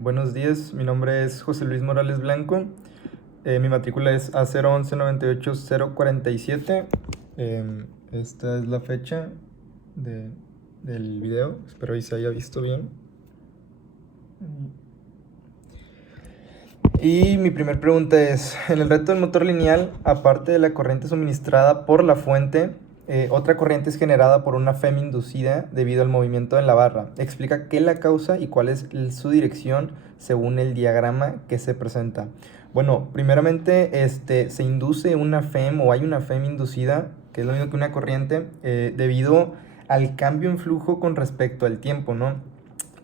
Buenos días, mi nombre es José Luis Morales Blanco. Mi matrícula es A01198047. Esta es la fecha de- del video, espero y se haya visto bien. Y mi primer pregunta es, en el reto del motor lineal, aparte de la corriente suministrada por la fuente, otra corriente es generada por una FEM inducida debido al movimiento de la barra. Explica qué la causa y cuál es su dirección según el diagrama que se presenta. Bueno, primeramente se induce una FEM o hay una FEM inducida, que es lo mismo que una corriente, debido al cambio en flujo con respecto al tiempo, ¿no?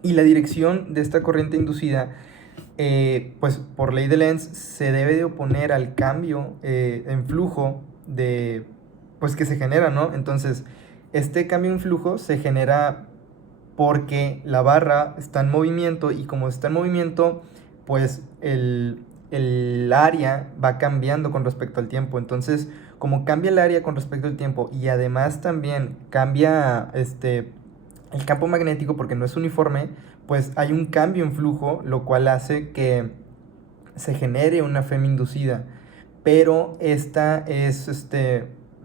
Y la dirección de esta corriente inducida, pues por ley de Lenz se debe de oponer al cambio en flujo pues que se genera, ¿no? Entonces, este cambio en flujo se genera porque la barra está en movimiento y como está en movimiento, pues el área va cambiando con respecto al tiempo. Entonces, como cambia el área con respecto al tiempo y además también cambia el campo magnético porque no es uniforme, pues hay un cambio en flujo, lo cual hace que se genere una FEM inducida. Pero esta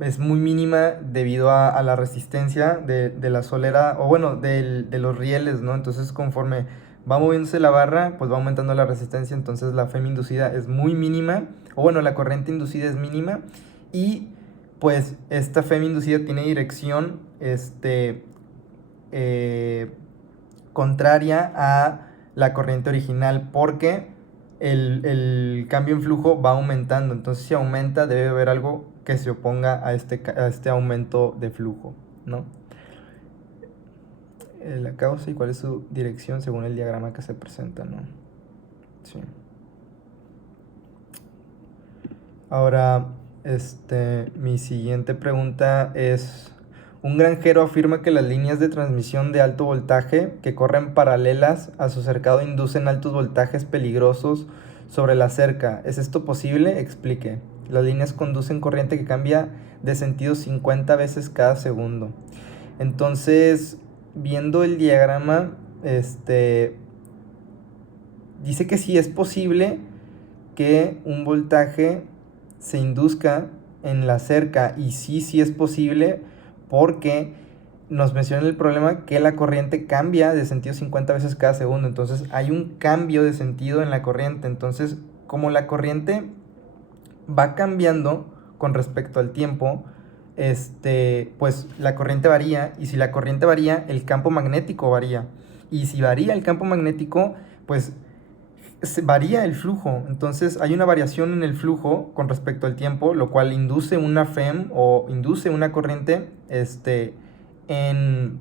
es muy mínima debido a la resistencia de la solera, o bueno, de los rieles, ¿no? Entonces conforme va moviéndose la barra, pues va aumentando la resistencia, entonces la FEM inducida es muy mínima, o bueno, la corriente inducida es mínima, y pues esta FEM inducida tiene dirección, eh, contraria a la corriente original porque el cambio en flujo va aumentando. Entonces, si aumenta, debe haber algo que se oponga a este aumento de flujo, ¿no? La causa y cuál es su dirección según el diagrama que se presenta, ¿no? Sí. Ahora, mi siguiente pregunta es, un granjero afirma que las líneas de transmisión de alto voltaje que corren paralelas a su cercado inducen altos voltajes peligrosos sobre la cerca. ¿Es esto posible? Explique. Las líneas conducen corriente que cambia de sentido 50 veces cada segundo. Entonces, viendo el diagrama, dice que sí es posible que un voltaje se induzca en la cerca, y sí es posible porque nos menciona el problema que la corriente cambia de sentido 50 veces cada segundo. Entonces hay un cambio de sentido en la corriente. Entonces, como la corriente va cambiando con respecto al tiempo, pues la corriente varía, y si la corriente varía, el campo magnético varía. Y si varía el campo magnético, pues varía el flujo. Entonces hay una variación en el flujo con respecto al tiempo, lo cual induce una FEM o induce una corriente en,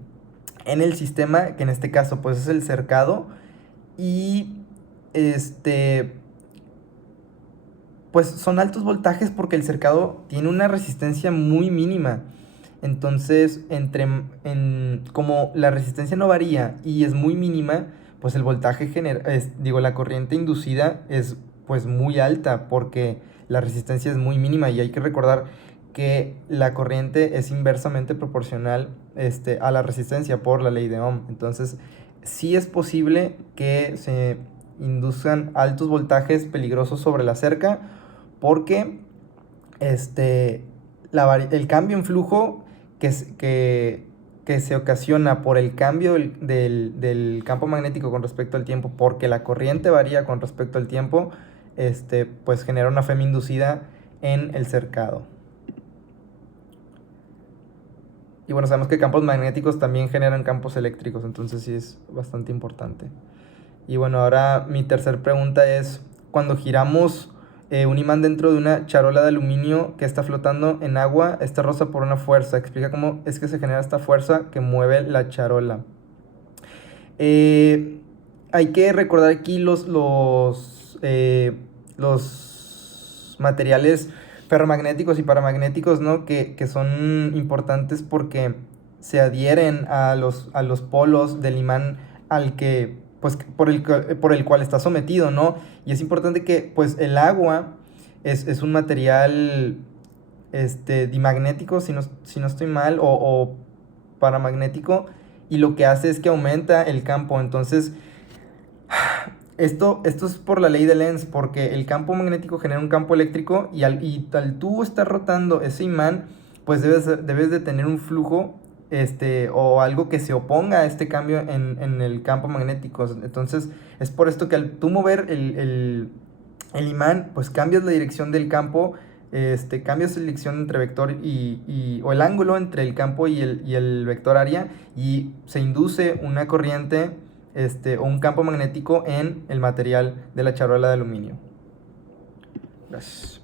en el sistema, que en este caso pues es el cercado. Y pues son altos voltajes porque el cercado tiene una resistencia muy mínima. Entonces, como la resistencia no varía y es muy mínima, pues el voltaje la corriente inducida es pues muy alta porque la resistencia es muy mínima, y hay que recordar que la corriente es inversamente proporcional a la resistencia por la ley de Ohm. Entonces, sí es posible que se induzcan altos voltajes peligrosos sobre la cerca porque el cambio en flujo que se ocasiona por el cambio del campo magnético con respecto al tiempo, porque la corriente varía con respecto al tiempo, pues genera una FEM inducida en el cercado. Y bueno, sabemos que campos magnéticos también generan campos eléctricos, entonces sí es bastante importante. Y bueno, ahora mi tercer pregunta es, cuando giramos un imán dentro de una charola de aluminio que está flotando en agua, está roza por una fuerza. Explica cómo es que se genera esta fuerza que mueve la charola. Hay que recordar aquí los materiales ferromagnéticos y paramagnéticos, ¿no? Que son importantes porque se adhieren a los polos del imán al que, pues, por el cual está sometido, ¿no? Y es importante que, pues, el agua es un material, dimagnético, si no estoy mal, o paramagnético, y lo que hace es que aumenta el campo. Entonces, Esto es por la ley de Lenz, porque el campo magnético genera un campo eléctrico y al tú estar rotando ese imán, pues debes de tener un flujo o algo que se oponga a este cambio en el campo magnético. Entonces, es por esto que al tú mover el imán, pues cambias la dirección del campo, cambias la dirección entre vector o el ángulo entre el campo y el vector área, y se induce una corriente o un campo magnético en el material de la charola de aluminio. Gracias.